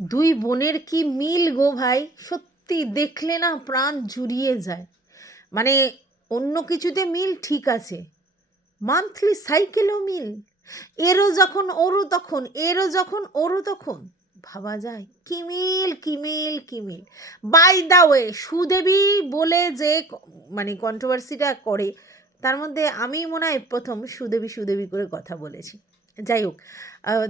দুই বোনের কি মিল গো ভাই, সত্যি দেখলে না প্রাণ জুড়িয়ে যায়। মানে অন্য কিছুতে মিল ঠিক আছে, মান্থলি সাইকেলও মিল। এরও যখন ওরও তখন, এরও যখন ওরও তখন, ভাবা যায় কি মিল কি মিল কি মিল। বাই দা ওয়ে, সুদেবী বলে যে মানে কন্ট্রোভার্সিটা করে, তার মধ্যে আমি মনে হয় প্রথম সুদেবী সুদেবী করে কথা বলেছি। যাই হোক,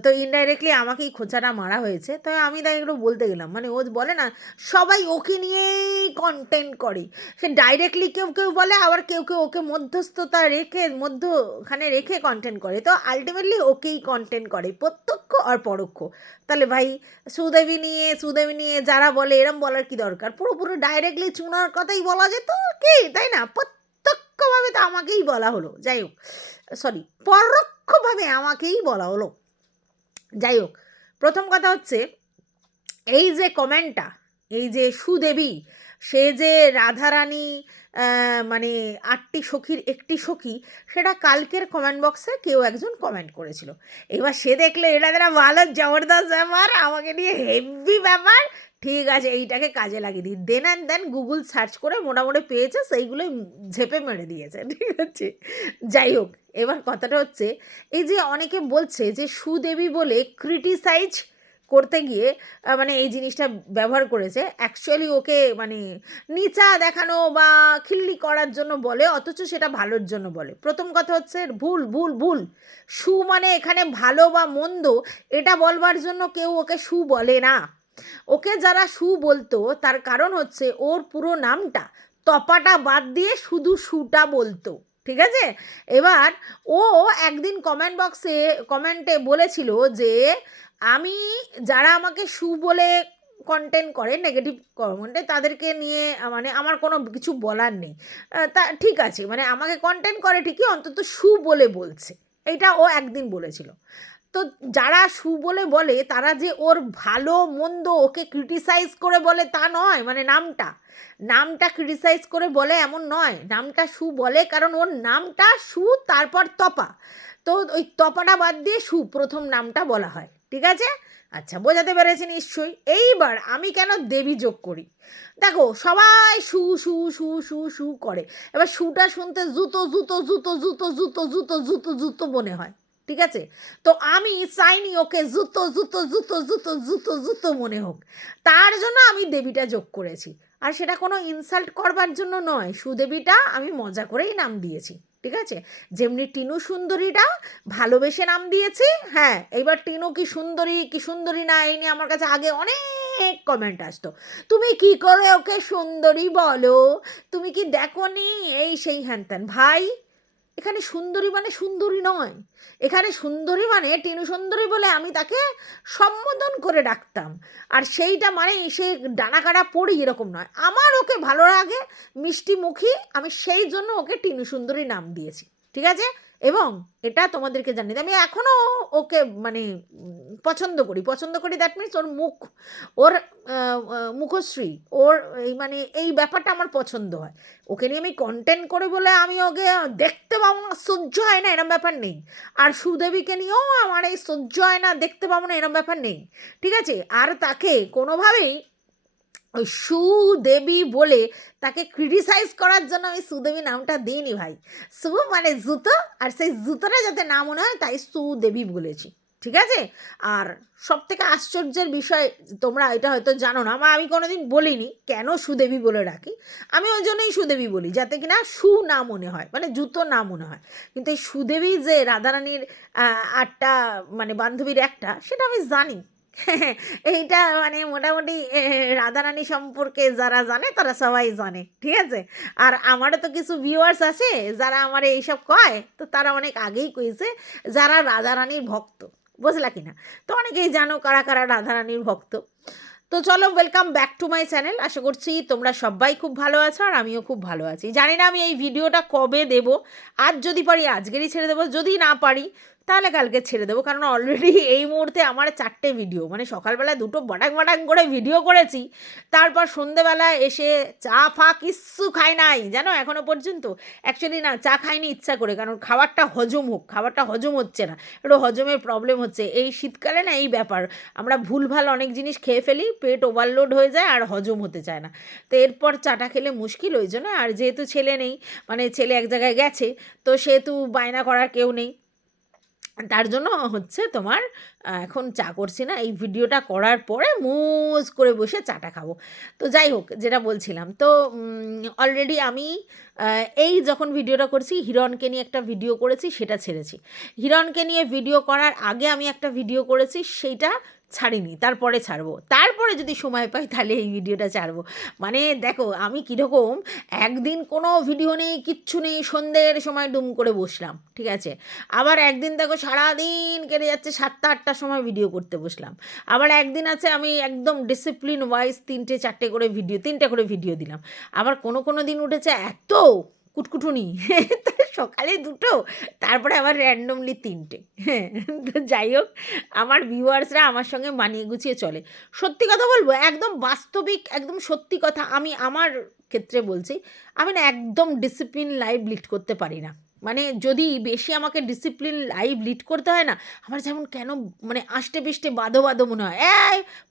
তো ইনডাইরেক্টলি আমাকেই খোঁচাটা মারা হয়েছে, তাই আমি তাই একটু বলতে গেলাম। মানে ও বলে না সবাই ওকে নিয়েই কন্টেন্ট করে, সে ডাইরেক্টলি কেউ কেউ বলে, আবার কেউ কেউ ওকে মধ্যস্থতা রেখে মধ্যখানে রেখে কন্টেন্ট করে, তো আলটিমেটলি ওকেই কন্টেন্ট করে প্রত্যক্ষ আর পরোক্ষ। তাহলে ভাই সুদেবী নিয়ে যারা বলে এরম বলার কি দরকার, পুরোপুরি ডাইরেক্টলি চুনার কথাই বলা যেত কি, তাই না? প্রত্যক্ষভাবে তো আমাকেই বলা হলো, যাই হোক, সরি, পরোক্ষভাবে আমাকেই বলা হলো। যাই হোক, প্রথম কথা হচ্ছে এই যে কমেন্টটা, এই যে সুদেবী, সে যে রাধারানী মানে 8টি সখীর একটি সখী, সেটা কালকের কমেন্ট বক্সে কেউ একজন কমেন্ট করেছিল। এবার সে দেখলে এটা তারা ভালো জবরদস্ত ব্যাপার, আমাকে নিয়ে হেভি ব্যাপার, ঠিক আছে এইটাকে কাজে লাগিয়ে দিই। দেন অ্যান্ড দেন গুগল সার্চ করে মোটামুটি পেয়েছে, সেইগুলোই ঝেপে মেরে দিয়েছে, ঠিক আছে। যাই হোক, এবার কথাটা হচ্ছে এই যে অনেকে বলছে যে সুদেবী বলে ক্রিটিসাইজ করতে গিয়ে মানে এই জিনিসটা ব্যবহার করেছে, অ্যাকচুয়ালি ওকে মানে নিচা দেখানো বা খিল্লি করার জন্য বলে, অথচ সেটা ভালোর জন্য বলে। প্রথম কথা হচ্ছে ভুল ভুল ভুল। সু মানে এখানে ভালো বা মন্দ এটা বলবার জন্য কেউ ওকে সু বলে না। ওকে যারা সু বলতো তার কারণ হচ্ছে ওর পুরো নামটা তপাটা বাদ দিয়ে শুধু সুটা বলতো, ঠিক আছে। এবার ও একদিন কমেন্টে বলেছিল যে আমি, যারা আমাকে সু বলে কন্টেন্ট করে নেগেটিভ কমেন্টে, তাদেরকে নিয়ে মানে আমার কোনো কিছু বলার নেই। তা ঠিক আছে, মানে আমাকে কন্টেন্ট করে ঠিকই, অন্তত সু বলে বলছে, এইটা ও একদিন বলেছিল। তো যারা সু বলে বলে তারা যে ওর ভালো মন্দ ওকে ক্রিটিসাইজ করে বলে তা নয়, মানে নামটা ক্রিটিসাইজ করে বলে এমন নয়, নামটা সু বলে কারণ ওর নামটা সু, তারপর তপা, তো ওই তপাটা বাদ দিয়ে সু প্রথম নামটা বলা হয়, ঠিক আছে। আচ্ছা, বোঝাতে পেরেছি নিশ্চয়ই। এইবার আমি কেন দেবী যোগ করি, দেখো সবাই সু সু সু সু সু করে, এবার সুটা শুনতে জুতো জুতো জুতো জুতো জুতো জুতো জুতো জুতো মনে হয়, ঠিক আছে। তো আমি চাইনি ওকে জুতো জুতো জুতো জুতো জুতো জুতো মনে হোক, তার জন্য আমি দেবীটা যোগ করেছি। আর সেটা কোনো ইনসাল্ট করবার জন্য নয়, সুদেবীটা আমি মজা করেই নাম দিয়েছি, ঠিক আছে। যেমনি টিনু সুন্দরীটা ভালোবেসে নাম দিয়েছি। হ্যাঁ, এইবার টিনু কি সুন্দরী না, এই নিয়ে আমার কাছে আগে অনেক কমেন্ট আসতো, তুমি কি করে ওকে সুন্দরী বলো, তুমি কি দেখোনি, এই সেই হ্যান ত্যান। ভাই, এখানে সুন্দরী মানে সুন্দরী নয়, এখানে সুন্দরী মানে টিনু সুন্দরী বলে আমি তাকে সম্বোধন করে ডাকতাম, আর সেইটা মানে সে ডানাকাটা পড়ি এরকম নয়, আমার ওকে ভালো লাগে, মিষ্টি মুখী, আমি সেই জন্য ওকে টিনু সুন্দরী নাম দিয়েছি, ঠিক আছে। এবং এটা তোমাদেরকে জানিয়ে দিই, আমি এখনও ওকে মানে পছন্দ করি, দ্যাট মিনস ওর মুখ, ওর মুখশ্রী, ওর এই মানে এই ব্যাপারটা আমার পছন্দ হয়। ওকে নিয়ে আমি কন্টেন্ট করে বলে আমি ওকে দেখতে পাবো না, সহ্য হয় না, এরম ব্যাপার নেই। আর সুদেবীকে নিয়েও আমার এই সহ্য হয় না, দেখতে পাবো না, এরম ব্যাপার নেই, ঠিক আছে। আর তাকে কোনোভাবেই ওই সুদেবী বলে তাকে ক্রিটিসাইজ করার জন্য আমি সুদেবী নামটা দিইনি ভাই। সু মানে জুতো, আর সেই জুতোটা যাতে না মনে হয় তাই সুদেবী বলেছি, ঠিক আছে। আর সব থেকে আশ্চর্যের বিষয়, তোমরা এটা হয়তো জানো না বা আমি কোনোদিন বলিনি কেন সুদেবী বলে রাখি, আমি ওই জন্যই সুদেবী বলি যাতে কিনা সু না মনে হয়, মানে জুতো না মনে হয়। কিন্তু এই সুদেবী যে রাধারানীর 8টা মানে বান্ধবীর একটা, সেটা আমি জানি। এইটা মানে মোটামুটি রাধারানী সম্পর্কে যারা জানে তারা সবাই জানে, ঠিক আছে। আর আমারও তো কিছু ভিউয়ার্স আছে যারা আমার এইসব কয়, তো তারা অনেক আগেই কইছে যারা রাধারানীর ভক্ত, বুঝলা কিনা। তো অনেকেই জানো কারা কারা রাধারানীর ভক্ত। তো চলো, welcome back to my channel. আশা করছি তোমরা সবাই খুব ভালো আছো, আর আমিও খুব ভালো আছি। জানি না আমি এই ভিডিওটা কবে দেব, আজ যদি পারি আজকেরই ছেড়ে দেবো, যদি না পারি তাহলে কালকে ছেড়ে দেবো, কারণ অলরেডি এই মুহূর্তে আমার 4টে ভিডিও, মানে সকালবেলা 2টো বটাং বটাং করে ভিডিও করেছি, তারপর সন্ধেবেলায় এসে চা ফা কিচ্ছু খাই নাই জানো এখনও পর্যন্ত। অ্যাকচুয়ালি না, চা খাইনি ইচ্ছা করে, কারণ খাবারটা হজম হোক, খাবারটা হজম হচ্ছে না, একটু হজমের প্রবলেম হচ্ছে এই শীতকালে না, এই ব্যাপার আমরা ভুলভাল অনেক জিনিস খেয়ে ফেলি, পেট ওভারলোড হয়ে যায় আর হজম হতে চায় না। তো এরপর চাটা খেলে মুশকিল, ওই জন্য। আর যেহেতু ছেলে নেই, মানে ছেলে এক জায়গায় গেছে, তো সেহেতু বায়না করার কেউ নেই, তার জন্য হচ্ছে তোমার এখন চা করছি না, এই ভিডিওটা করার পরে মুজ করে বসে চাটা খাবো। তো যাই হোক, যেটা বলছিলাম, তো অলরেডি আমি এই যখন ভিডিওটা করছি, হিরণকে নিয়ে একটা ভিডিও করেছি, সেটা ছেড়েছি। হিরণকে নিয়ে ভিডিও করার আগে আমি একটা ভিডিও করেছি, সেইটা ছাড়িনি, তারপরে ছাড়বো, তারপরে যদি সময় পাই তাহলে এই ভিডিওটা ছাড়বো। মানে দেখো আমি কীরকম, একদিন কোনো ভিডিও নেই, কিচ্ছু নেই, সন্ধ্যের সময় ডুম করে বসলাম, ঠিক আছে। আবার একদিন দেখো সারাদিন কেটে যাচ্ছে, 7টা 8টার সময় ভিডিও করতে বসলাম। আবার একদিন আছে আমি একদম ডিসিপ্লিন ওয়াইজ 3টে 4টে করে ভিডিও, 3টে করে ভিডিও দিলাম। আবার কোনো দিন উঠেছে এত কুটকুটুনি সকালে 2টো, তারপরে আবার র্যান্ডমলি 3টে। হ্যাঁ, তো যাই হোক, আমার ভিউয়ার্সরা আমার সঙ্গে মানিয়ে গুছিয়ে চলে। সত্যি কথা বলবো, একদম বাস্তবিক, একদম সত্যি কথা, আমি আমার ক্ষেত্রে বলছি, আমি না একদম ডিসিপ্লিন লাইফ লিড করতে পারি না। মানে যদি বেশি আমাকে ডিসিপ্লিন লাইফ লিড করতে হয় না, আমার যেমন কেন মানে আষ্টে পিষ্টে বাঁধো বাঁধো মনে হয়।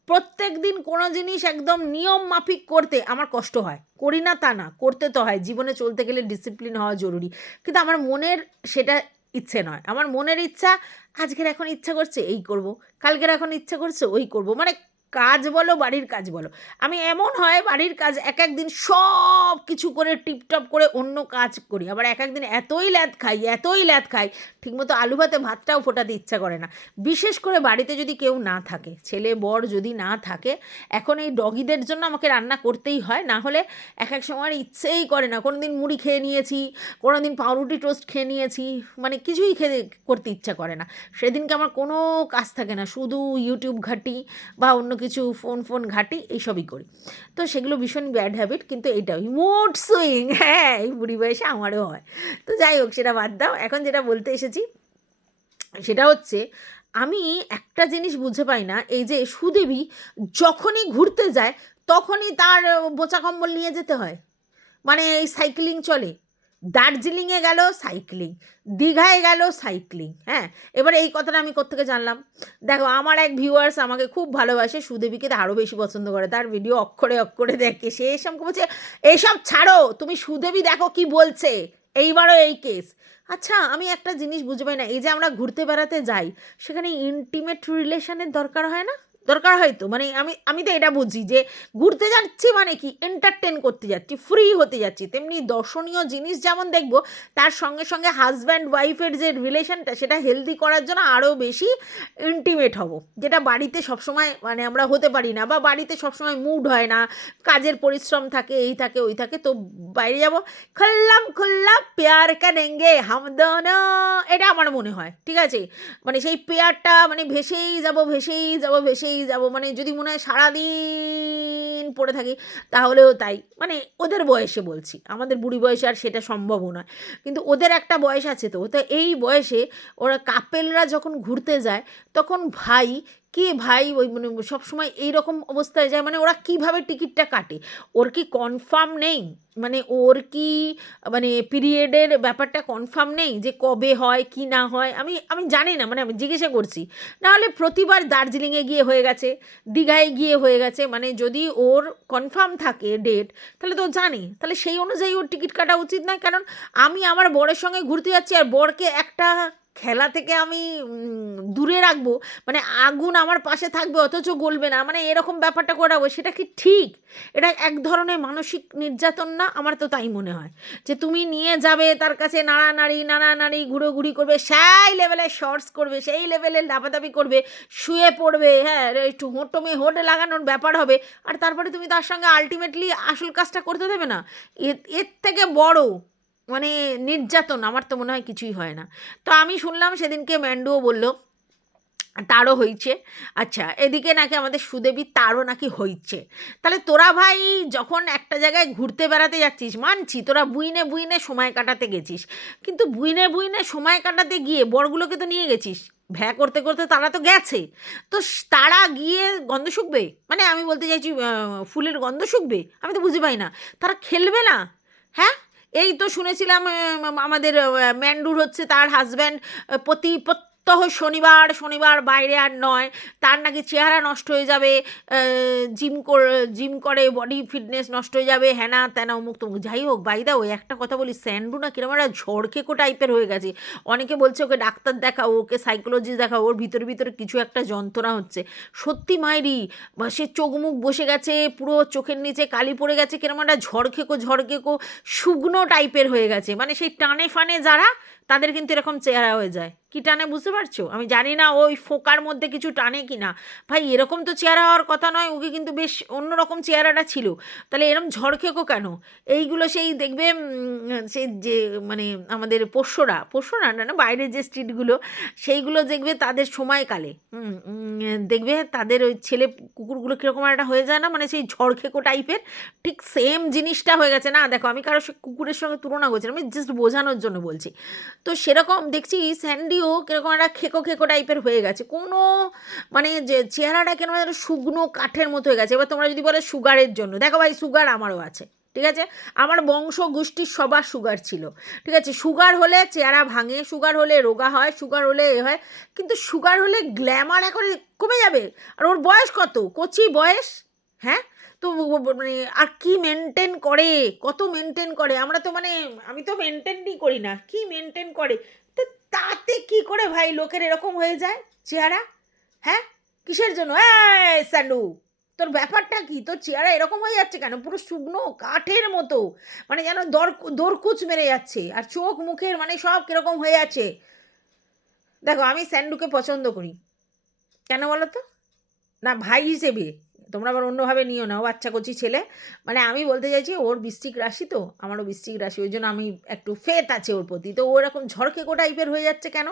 প্রত্যেক দিন কোনো জিনিস একদম নিয়ম মাফিক করতে আমার কষ্ট হয়, করি না তা না, করতে তো হয়, জীবনে চলতে গেলে ডিসিপ্লিন হওয়া জরুরি। কিন্তু আমার মনের সেটা ইচ্ছে নয়, আমার মনের ইচ্ছা, আজকের এখন ইচ্ছা করছে এই করব, কালকের এখন ইচ্ছা করছে ওই করব, মানে কাজ বলো বাড়ির কাজ বলো, আমি এমন হয় বাড়ির কাজ এক একদিন সব কিছু করে টিপটপ করে অন্য কাজ করি, আবার এক একদিন এতই ল্যাদ খাই ঠিকমতো আলু ভাতে ভাতটাও ফোটাতে ইচ্ছা করে না। বিশেষ করে বাড়িতে যদি কেউ না থাকে, ছেলে বর যদি না থাকে, এখন এই ডগিদের জন্য আমাকে রান্না করতেই হয়, না হলে এক এক সময় ইচ্ছেই করে না। কোনো দিন মুড়ি খেয়ে নিয়েছি, কোনো দিন পাউরুটি টোস্ট খেয়ে নিয়েছি, মানে কিছুই করতে ইচ্ছা করে না। সেদিনকে আমার কোনো কাজ থাকে না, শুধু ইউটিউব ঘাঁটি বা অন্য কিছু ফোন ঘাঁটি, এইসবই করি। তো সেগুলো ভীষণ ব্যাড হ্যাবিট, কিন্তু এইটাই মুড সুইং, হ্যাঁ, এই বুড়ি বয়সে আমারও হয়। তো যাই হোক, সেটা বাদ দাও, এখন যেটা বলতে এসেছি সেটা হচ্ছে, আমি একটা জিনিস বুঝে পাই না, এই যে সুদেবী যখনই ঘুরতে যায় তখনই তার বোচা কম্বল নিয়ে যেতে হয়। মানে এই সাইক্লিং চলে, দার্জিলিংয়ে গেল সাইক্লিং, দীঘায় গেল সাইক্লিং। হ্যাঁ, এবারে এই কথাটা আমি কোত্থেকে জানলাম? দেখো, আমার এক ভিউয়ার্স আমাকে খুব ভালোবাসে, সুদেবীকে আরও বেশি পছন্দ করে, তার ভিডিও অক্ষরে অক্ষরে দেখে, সে এসব বলছে, এইসব ছাড়ো, তুমি সুদেবী দেখো কি বলছে, এইবারও এই কেস। আচ্ছা, আমি একটা জিনিস বুঝতে পারি না, এই যে আমরা ঘুরতে বেড়াতে যাই, সেখানে ইন্টিমেট রিলেশনের দরকার হয় না? দরকার হয় তো। মানে আমি তো এটা বুঝি যে ঘুরতে যাচ্ছি মানে কি, এন্টারটেন করতে যাচ্ছি, ফ্রি হতে যাচ্ছি, তেমনি দর্শনীয় জিনিস যেমন দেখব, তার সঙ্গে সঙ্গে হাজব্যান্ড ওয়াইফের যে রিলেশনটা, সেটা হেলদি করার জন্য আরও বেশি ইন্টিমেট হব, যেটা বাড়িতে সবসময় মানে আমরা হতে পারি না, বা বাড়িতে সবসময় মুড হয় না, কাজের পরিশ্রম থাকে, এই থাকে ওই থাকে, তো বাইরে যাব, খুল্লাম খুল্লা প্যার করেঙ্গে হাম দোনো, এটা আমার মনে হয়, ঠিক আছে। মানে সেই পেয়ারটা মানে ভেসেই যাব, মানে যদি মনে হয় সারাদিন পড়ে থাকি, তাহলেও তাই। মানে ওদের বয়সে বলছি, আমাদের বুড়ি বয়সে আর সেটা সম্ভবও নয়, কিন্তু ওদের একটা বয়স আছে, তো তো এই বয়সে ওরা কাপেলরা যখন ঘুরতে যায়, তখন ভাই ওই মানে সবসময় এইরকম অবস্থায় যায়, মানে ওরা কীভাবে টিকিটটা কাটে, ওর কি কনফার্ম নেই, মানে ওর কি মানে পিরিয়ডের ব্যাপারটা কনফার্ম নেই যে কবে হয় কি না হয়, আমি জানি না, মানে আমি জিজ্ঞাসা করছি। নাহলে প্রতিবার দার্জিলিংয়ে গিয়ে হয়ে গেছে, দীঘায় গিয়ে হয়ে গেছে, মানে যদি ওর কনফার্ম থাকে ডেট, তাহলে তো জানি, তাহলে সেই অনুযায়ী ওর টিকিট কাটা উচিত নয়? কারণ আমি আমার বরের সঙ্গে ঘুরতে যাচ্ছি, আর বরকে একটা খেলা থেকে আমি দূরে রাখবো, মানে আগুন আমার পাশে থাকবে অথচ গলবে না, মানে এরকম ব্যাপারটা করাবো, সেটা কি ঠিক? এটা এক ধরনের মানসিক নির্যাতন না? আমার তো তাই মনে হয়, যে তুমি নিয়ে যাবে তার কাছে, নাড়ানাড়ি ঘুরোঘুরি করবে, সেই লেভেলে শর্টস করবে, সেই লেভেলে লাফাদাফি করবে, শুয়ে পড়বে, হ্যাঁ, একটু হোঁটমে হোঁটে লাগানোর ব্যাপার হবে, আর তারপরে তুমি তার সঙ্গে আলটিমেটলি আসল কাজটা করতে দেবে না? এর থেকে বড় মানে নির্যাতন আমার তো মনে হয় কিছুই হয় না। তো আমি শুনলাম সেদিনকে ম্যান্ডুও বলল তারও হইছে। আচ্ছা, এদিকে নাকি আমাদের সুদেবী তারও নাকি হইছে। তাহলে তোরা ভাই যখন একটা জায়গায় ঘুরতে বেড়াতে যাচ্ছিস, মানছি তোরা বুইনে বুইনে সময় কাটাতে গেছিস, কিন্তু বুইনে বুইনে সময় কাটাতে গিয়ে বরগুলোকে তো নিয়ে গেছিস, ভ্যা করতে করতে তারা তো গেছে, তো তারা গিয়ে গন্ধ শুকবে, মানে আমি বলতে চাইছি ফুলের গন্ধ শুকবে, আমি তো বুঝি পাই না। তারা খেলবে না? হ্যাঁ, এই তো শুনেছিলাম আমাদের ম্যান্ডুর হচ্ছে তার হাজব্যান্ড প্রতি প্রত্যহ শনিবার শনিবার বাইরে আর নয়, তার নাকি চেহারা নষ্ট হয়ে যাবে, জিম করে বডি ফিটনেস নষ্ট হয়ে যাবে, হ্যানা ত্যানা অমুক তমুক। যাই হোক, বাইদা ওই একটা কথা বলি, স্যান্ডু না কিরম একটা ঝড়খেকো টাইপের হয়ে গেছে। অনেকে বলছে ওকে ডাক্তার দেখাও, ওকে সাইকোলজিস্ট দেখাও, ওর ভিতরে ভিতরে কিছু একটা যন্ত্রণা হচ্ছে। সত্যি মাইরি, সে চোখ মুখ বসে গেছে, পুরো চোখের নিচে কালি পড়ে গেছে, কিরম একটা ঝড়খেকো শুকনো টাইপের হয়ে গেছে। মানে সেই টানে ফানে যারা, তাদের কিন্তু এরকম চেহারা হয়ে যায়। কি টানে বুঝতে পারছো? আমি জানি না ওই ফোকার মধ্যে কিছু টানে কি না। ভাই এরকম তো চেহারা হওয়ার কথা নয়, ওকে কিন্তু বেশ অন্যরকম চেহারাটা ছিল। তাহলে এরম ঝড়খেকো কেন? এইগুলো সেই দেখবে সেই যে মানে আমাদের পোষ্যরা না না বাইরের যে স্ট্রিটগুলো, সেইগুলো দেখবে তাদের সময়কালে দেখবে তাদের ওই ছেলে কুকুরগুলো কীরকম একটা হয়ে যায় না, মানে সেই ঝড়খেকো টাইপের। ঠিক সেম জিনিসটা হয়ে গেছে না। দেখো, আমি কারো কুকুরের সঙ্গে তুলনা করছি না, আমি জাস্ট বোঝানোর জন্য বলছি। তো সেরকম দেখছি স্যান্ডিও কীরকম একটা খেকো টাইপের হয়ে গেছে, কোনো মানে যে চেহারাটা কেন যেন শুকনো কাঠের মতো হয়ে গেছে। এবার তোমরা যদি বলে সুগারের জন্য, দেখো ভাই সুগার আমারও আছে, ঠিক আছে, আমার বংশ গোষ্ঠীর সবার সুগার ছিল, ঠিক আছে। সুগার হলে চেহারা ভাঙে, সুগার হলে রোগা হয়, সুগার হলে এ হয়, কিন্তু সুগার হলে গ্ল্যামার এখন কমে যাবে। আর ওর বয়স কত, কচি বয়স, হ্যাঁ। তো মানে আর কি মেনটেন করে, কত মেনটেন করে, আমরা তো মানে আমি তো মেনটেনই করি না, কি মেনটেন করে। তো তাতে কি করে ভাই লোকের এরকম হয়ে যায় চেহারা? হ্যাঁ, কিসের জন্য? এই স্যান্ডু, তোর ব্যাপারটা কি? তোর চেহারা এরকম হয়ে যাচ্ছে কেন, পুরো শুকনো কাঠের মতো, মানে যেন দরকুচ মেরে যাচ্ছে, আর চোখ মুখের মানে সব কিরকম হয়ে আছে। দেখো, আমি স্যান্ডুকে পছন্দ করি, কেন বলো তো? না ভাই হিসেবে, তোমরা আবার অন্যভাবে নিও না, ও বাচ্চা কচি ছেলে। মানে আমি বলতে চাইছি ওর বৃশ্চিক রাশি, তো আমারও বৃশ্চিক রাশি, ওই জন্য আমি একটু ফেথ আছে ওর প্রতি। তো ও এরকম ঝড়খেকো টাইপের হয়ে যাচ্ছে কেন?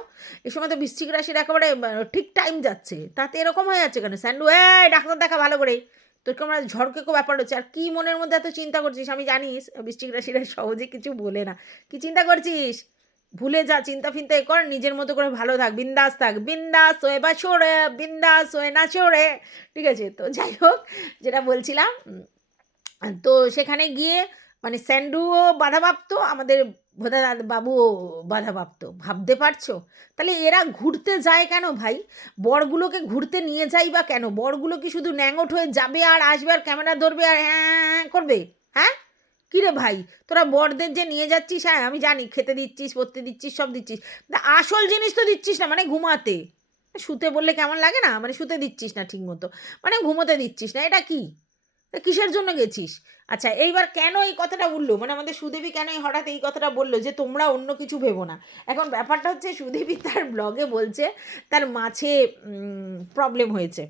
এই সময় তো বৃশ্চিক রাশির একেবারে ঠিক টাইম যাচ্ছে, তাতে এরকম হয়ে যাচ্ছে কেন? স্যান্ডু, ডাক্তার দেখা ভালো করে, তোর কেমন ঝড়খেকো ব্যাপার হচ্ছে। আর কি মনের মধ্যে এত চিন্তা করছিস? আমি জানিস বৃশ্চিক রাশিরা সহজে কিছু বলে না। কি চিন্তা করছিস? ভুলে যা, চিন্তা ফিন্তা কর, নিজের মতো করে ভালো থাক, বিন্দাস থাক, বিন্দাস হয়ে বা চড়ে, বিন্দাস হয়ে না চড়ে, ঠিক আছে। তো যাই হোক, যেটা বলছিলাম, তো সেখানে গিয়ে মানে স্যান্ডুও বাধাপ্রাপ্ত, আমাদের ভোদা বাবুও বাধাপ্রাপ্ত, ভাবতে পারছো? তাহলে এরা ঘুরতে যায় কেন ভাই? বরগুলোকে ঘুরতে নিয়ে যাই বা কেন? বরগুলো কি শুধু ন্যাঙট হয়ে যাবে আর আসবে আর ক্যামেরা ধরবে আর হ্যাঁ করবে? হ্যাঁ, কিরে ভাই, তোরা বরদের যে নিয়ে যাচ্ছিস, হ্যাঁ আমি জানি খেতে দিচ্ছিস, পরতে দিচ্ছিস, সব দিচ্ছিস, আসল জিনিস তো দিচ্ছিস না, মানে ঘুমাতে। শুতে বললে কেমন লাগে না, মানে শুতে দিচ্ছিস না ঠিক মতো, মানে ঘুমোতে দিচ্ছিস না, এটা কি? তা কিসের জন্য গেছিস? আচ্ছা, এইবার কেন এই কথাটা উঠলো, মানে আমাদের সুদেবী কেন হঠাৎ এই কথাটা বললো যে তোমরা অন্য কিছু ভেবো না? এখন ব্যাপারটা হচ্ছে, সুদেবী তার ব্লগে বলছে তার মাছে প্রবলেম হয়েছে,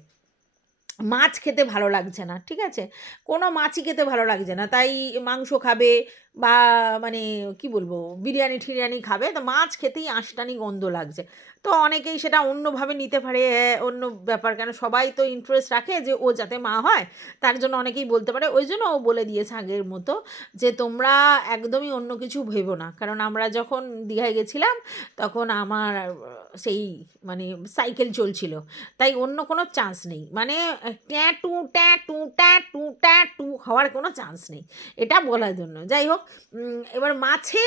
মাছ খেতে ভালো লাগছে না, ঠিক আছে, কোনো মাছই খেতে ভালো লাগছে না, তাই মাংস খাবে বা মানে কি বলবো, বিরিয়ানি ঠিরিয়ানি খাবে, তো মাছ খেতেই আঁশটানি গন্ধ লাগছে। তো অনেকেই সেটা অন্যভাবে নিতে পারে, অন্য ব্যাপার, কেন সবাই তো ইন্টারেস্ট রাখে যে ও যাতে মা হয়, তার জন্য অনেকেই বলতে পারে, ওই জন্য ও বলে দিয়েছে আগের মতো যে তোমরা একদমই অন্য কিছু ভেবো না। কারণ আমরা যখন দীঘায় গেছিলাম, তখন আমার সেই মানে সাইকেল চলছিল, তাই অন্য কোনো চান্স নেই, মানে ট্যাটু ট্যাটু ট্যাটু ট্যাটু হওয়ার কোনো চান্স নেই, এটা বলার জন্য। যাই হোক, এবার মাছে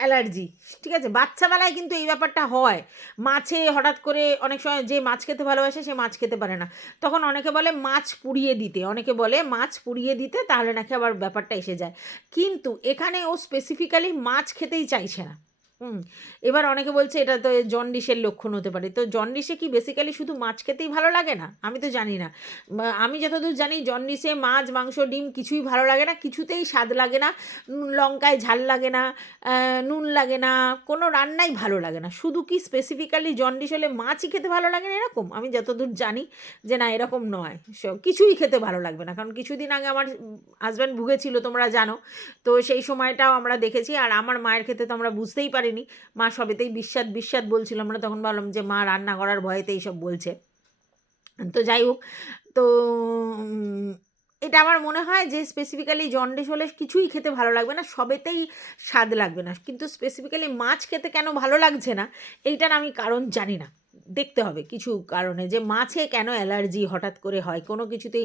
অ্যালার্জি, ঠিক আছে, বাচ্চাবেলায় কিন্তু এই ব্যাপারটা হয়, মাছে হঠাৎ করে অনেক সময় যে মাছ খেতে ভালোবাসে সে মাছ খেতে পারে না, তখন অনেকে বলে মাছ পুড়িয়ে দিতে, অনেকে বলে মাছ পুড়িয়ে দিতে, তাহলে নাকি আবার ব্যাপারটা এসে যায়। কিন্তু এখানে ও স্পেসিফিক্যালি মাছ খেতেই চাইছে না। এবার অনেকে বলছে এটা তো জন্ডিসের লক্ষণ হতে পারে। তো জন্ডিসে কি বেসিক্যালি শুধু মাছ খেতেই ভালো লাগে না? আমি তো জানি না। আমি যতদূর জানি জন্ডিসে মাছ, মাংস, ডিম কিছুই ভালো লাগে না, কিছুতেই স্বাদ লাগে না, লঙ্কায় ঝাল লাগে না, নুন লাগে না, কোনো রান্নাই ভালো লাগে না। শুধু কি স্পেসিফিক্যালি জন্ডিস হলে মাছই খেতে ভালো লাগে না এরকম? আমি যতদূর জানি যে না, এরকম নয়। কিছুই খেতে ভালো লাগবে না। কারণ কিছুদিন আগে আমার হাসব্যান্ড ভুগেছিল, তোমরা জানো। তো সেই সময়টাও আমরা দেখেছি, আর আমার মায়ের ক্ষেত্রে তো আমরা বুঝতেই পারি পারেনি, মা সবেতেই বিস্বাদ বিস্বাদ বলছিল, আমরা তখন ভাবলাম যে মা রান্না করার ভয়েতে এইসব বলছে। তো যাই হোক, তো এটা আমার মনে হয় যে স্পেসিফিক্যালি জন্ডিস হলে কিছুই খেতে ভালো লাগবে না, সবেতেই স্বাদ লাগবে না, কিন্তু স্পেসিফিক্যালি মাছ খেতে কেন ভালো লাগছে না এইটার আমি কারণ জানি না, দেখতে হবে কিছু কারণে যে মাছে কেন অ্যালার্জি হঠাৎ করে হয়, কোনো কিছুতেই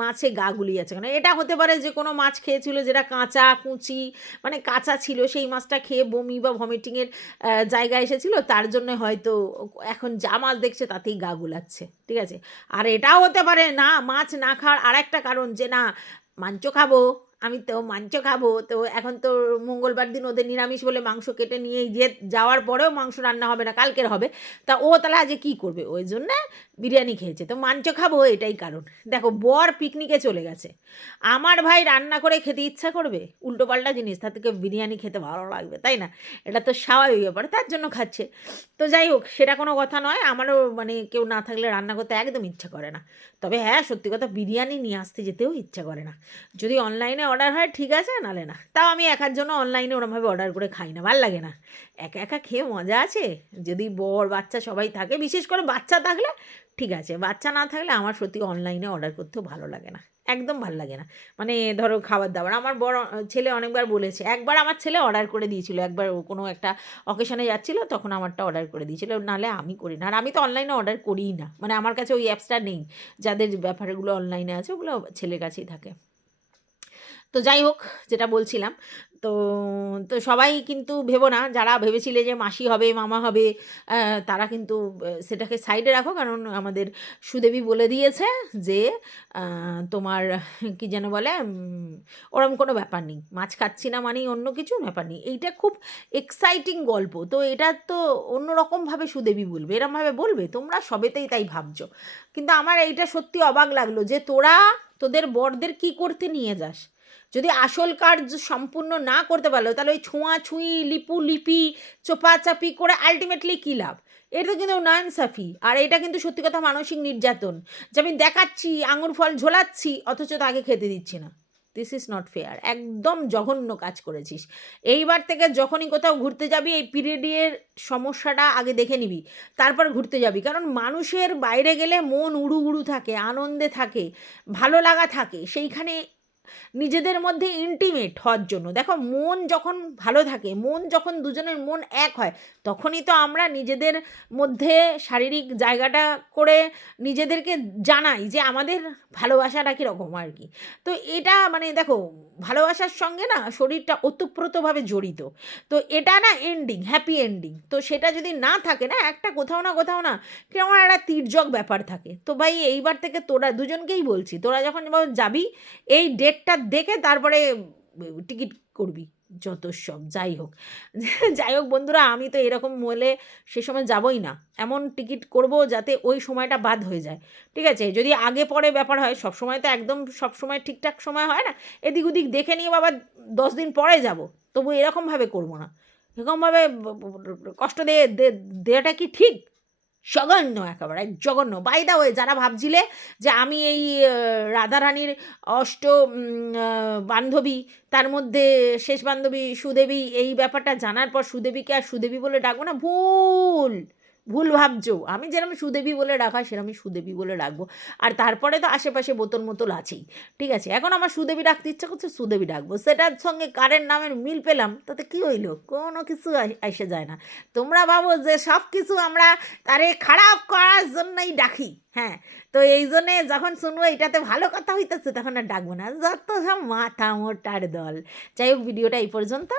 মাছে গা গুলিয়েছে কেন। এটা হতে পারে যে কোনো মাছ খেয়েছিল যেটা কাঁচা কুচি, মানে কাঁচা ছিল, সেই মাছটা খেয়ে বমি বা ভমিটিংয়ের জায়গা এসেছিলো, তার জন্য হয়তো এখন যা মাছ দেখছে তাতেই গা গুলাচ্ছে, ঠিক আছে। আর এটাও হতে পারে না মাছ না খাওয়ার আর একটা কারণ যে না মাংস খাবো, আমি তো মাংস খাবো, তো এখন তো মঙ্গলবার দিন ওদের নিরামিষ বলে মাংস কেটে নিয়ে যাওয়ার পরেও মাংস রান্না হবে না, কালকের হবে, তা ও তাহলে আজকে কী করবে, ওই জন্যে বিরিয়ানি খেয়েছে, তো মাংস খাবো এটাই কারণ। দেখো বর পিকনিকে চলে গেছে, আমার ভাই রান্না করে খেতে ইচ্ছা করবে উল্টোপাল্টা জিনিস, তার থেকে বিরিয়ানি খেতে ভালো লাগবে, তাই না? এটা তো স্বাভাবিক ব্যাপার, তার জন্য খাচ্ছে। তো যাই হোক, সেটা কোনো কথা নয়, আমারও মানে কেউ না থাকলে রান্না করতে একদম ইচ্ছা করে না। তবে হ্যাঁ, সত্যি কথা বিরিয়ানি নিয়ে আসতে যেতেও ইচ্ছা করে না। যদি অনলাইনে অর্ডার হয় ঠিক আছে, নাহলে না। তাও আমি একার জন্য অনলাইনে ওরমভাবে অর্ডার করে খাই না, ভাল লাগে না। একা একা খেয়ে মজা আছে, যদি বর বাচ্চা সবাই থাকে, বিশেষ করে বাচ্চা থাকলে ঠিক আছে, বাচ্চা না থাকলে আমার সত্যি অনলাইনে অর্ডার করতেও ভালো লাগে না, একদম ভাল লাগে না। মানে ধরো খাবার দাবার, আমার বড় ছেলে অনেকবার বলেছে, একবার আমার ছেলে অর্ডার করে দিয়েছিল, একবার ও কোনো একটা অকেশনে যাচ্ছিলো তখন আমারটা অর্ডার করে দিয়েছিল, নাহলে আমি করি না। আর আমি তো অনলাইনে অর্ডার করিই না, মানে আমার কাছে ওই অ্যাপসটা নেই, যাদের ব্যাপারগুলো অনলাইনে আছে ওগুলো ছেলের কাছেই থাকে। তো যাই হোক, যেটা বলছিলাম, তো তো সবাই কিন্তু ভেবো না, যারা ভেবেছিলে যে মাসি হবে মামা হবে, তারা কিন্তু সেটাকে সাইডে রাখো, কারণ আমাদের সুদেবী বলে দিয়েছে যে তোমার কি যেন বলে, ওরম কোনো ব্যাপার নেই, মাছ খাচ্ছি না মানেই অন্য কিছু ব্যাপার নেই। এইটা খুব এক্সাইটিং গল্প, তো এটা তো অন্যরকমভাবে সুদেবী বলবে, এরমভাবে বলবে, তোমরা সবেতেই তাই ভাবছো। কিন্তু আমার এইটা সত্যি অবাক লাগলো যে তোরা তোদের বরদের কি করতে নিয়ে যাস, যদি আসল কাজ সম্পূর্ণ না করতে পারলো তাহলে ওই ছোঁয়াছুঁয়ি লিপি চোপাচাপি করে আলটিমেটলি কী লাভ? এটা তো কিন্তু নাইনসাফি, আর এটা কিন্তু সত্যি কথা মানসিক নির্যাতন, যে আমি দেখাচ্ছি আঙুর ফল ঝোলাচ্ছি অথচ তাকে খেতে দিচ্ছি না। দিস ইজ নট ফেয়ার, একদম জঘন্য কাজ করেছিস। এইবার থেকে যখনই কোথাও ঘুরতে যাবি এই পিরিয়ডের সমস্যাটা আগে দেখে নিবি, তারপর ঘুরতে যাবি, কারণ মানুষের বাইরে গেলে মন উড়ু উড়ু থাকে, আনন্দে থাকে, ভালো লাগা থাকে, সেইখানে নিজেদের মধ্যে ইন্টিমেট হওয়ার জন্য। দেখো মন যখন ভালো থাকে, মন যখন দুজনের মন এক হয়, তখনই তো আমরা নিজেদের মধ্যে শারীরিক জায়গাটা করে নিজেদেরকে জানাই যে আমাদের ভালোবাসাটা কীরকম আর কি। তো এটা মানে দেখো, ভালোবাসার সঙ্গে না শরীরটা ওতপ্রোতভাবে জড়িত, তো এটা না এন্ডিং, হ্যাপি এন্ডিং, তো সেটা যদি না থাকে না, একটা কোথাও না কেমন একটা তির্যক ব্যাপার থাকে। তো ভাই এইবার থেকে তোরা দুজনকেই বলছি, তোরা যখন যাবি এই ডেটটা দেখে তারপরে টিকিট করবি, যত সব। যাই হোক যাই হোক বন্ধুরা, আমি তো এরকম হলে সে সময় যাবই না, এমন টিকিট করব যাতে ওই সময়টা বাদ হয়ে যায়, ঠিক আছে। যদি আগে পরে ব্যাপার হয়, সব সময় তো একদম সব সময় ঠিকঠাক সময় হয় না, এদিক ওদিক দেখে নিয়ে বাবা 10 দিন পরে যাব, তবু এরকমভাবে করবো না, এরকমভাবে কষ্ট দেওয়াটা কি ঠিক? জঘন্য, একেবারে জঘন্য। বাই দা ওয়ে, যারা ভাবছিলে যে আমি এই রাধারানীর বান্ধবী, তার মধ্যে শেষ বান্ধবী সুদেবী, এই ব্যাপারটা জানার পর সুদেবীকে আর সুদেবী বলে ডাকবো না, ভুল ভাবছো। আমি যেরকম সুদেবী বলে ডাকা সেরকমই সুদেবী বলে ডাকবো, আর তারপরে তো আশেপাশে বোতল মোতল আছেই, ঠিক আছে। এখন আমার সুদেবী ডাকতে ইচ্ছা করছে, সুদেবী ডাকবো, সেটার সঙ্গে কারের নামের মিল পেলাম, তাতে কী হইলো? কোনো কিছু এসে যায় না। তোমরা ভাবো যে সব কিছু আমরা তারে খারাপ করার জন্যই ডাকি, হ্যাঁ, তো এই জন্যে যখন শুনবো এটাতে ভালো কথা হইতেছে তখন আর ডাকবো না, যত সব মাথা মোটার দল। যাই হোক, ভিডিওটা এই পর্যন্ত।